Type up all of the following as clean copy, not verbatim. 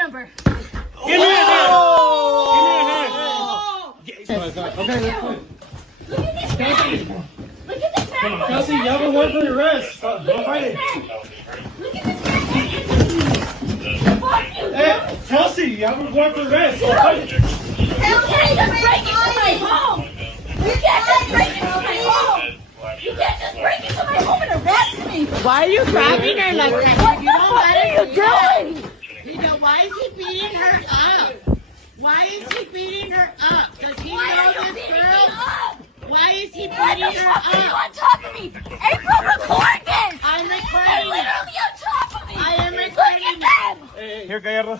number. Give me a hand. Give me a hand. Okay, let's go. Look at this man. Look at this man. Kelsey, you have a word for your wrist. Don't fight it. Look at this man. Fuck you, dude. Hey, Kelsey, you have a word for your wrist. Don't fight it. You can't just break into my home. You can't just break into my home. You can't just break into my home and arrest me. Why are you grabbing her like that? What the fuck are you doing? You know, why is he beating her up? Why is he beating her up? Does he Why are know you this beating me girl? up? Why is he What beating the her fuck are you up? on top of me? April, record this. I'm They're recording it. literally on top of me. I am Look recording at it. them. Here, Gallardo.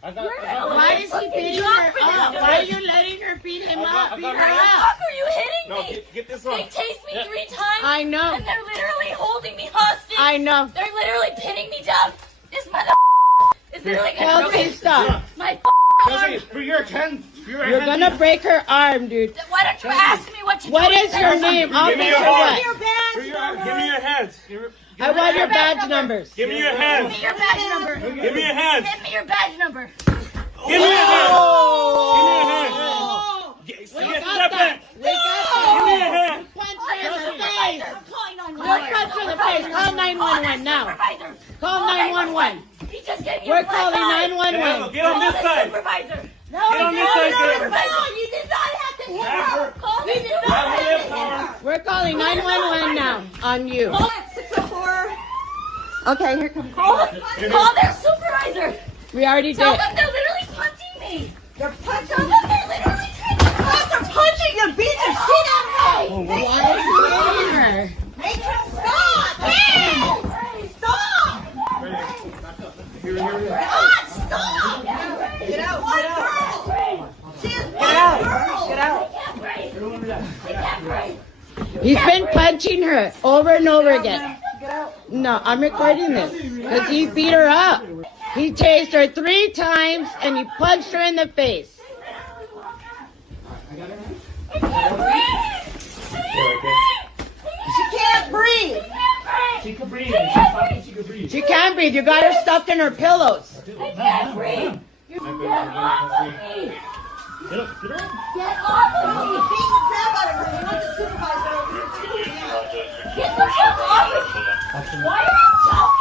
Why is he beating her up? Why are you letting her beat him up? Beat her Why the up. fuck are you hitting No, me? get this They one. tased me 3 times. I know. And they're literally holding me hostage. I know. They're literally pinning me down. This mother is literally gonna Kelsey, break stop. my Kelsey, arm. for your hand. You're gonna break her arm, dude. Why don't you ask me what you What do is instead your of name? something? I'll Give me make your sure hand. what. Give me your hands. I want your badge numbers. Give me your Give hands. me your badge number. Give me your hands. Give me your badge number. Give me your hands. Give me your hands. Stop Step that. back. Wake up. Give me your hands. Punch I her am in the supervisor. face. I'm calling 911. We'll punch her in the face. Call 911 now. Supervisor. Call 911. He just gave me We're a black calling eye. 911. Get on this Call the side. supervisor. No, Get on this side, sir. supervisor. You did not have to hit her. Call the supervisor. We're calling 911 now on you. Call it 604. Okay, here comes. Call their supervisor. We already Tell did. them they're literally punching me. They're punching. Tell them they're literally trying to punch. They're punching and beating the shit out of me. Why is he hitting her? Make him stop. Stop. Stop. Get out. One girl. She is one girl. Get out. They can't breathe. He's been punching her over and over again. No, I'm recording this because he beat her up. He tased her 3 times and he punched her in the face. She can't breathe. She can breathe. She can breathe. She can't breathe. You got her stuffed in her pillows. I can't breathe. You get off of me. Get up. Get off of me. Beat the crap out of her. You want the supervisor over here too. Get the fuck off of me. Why are you choking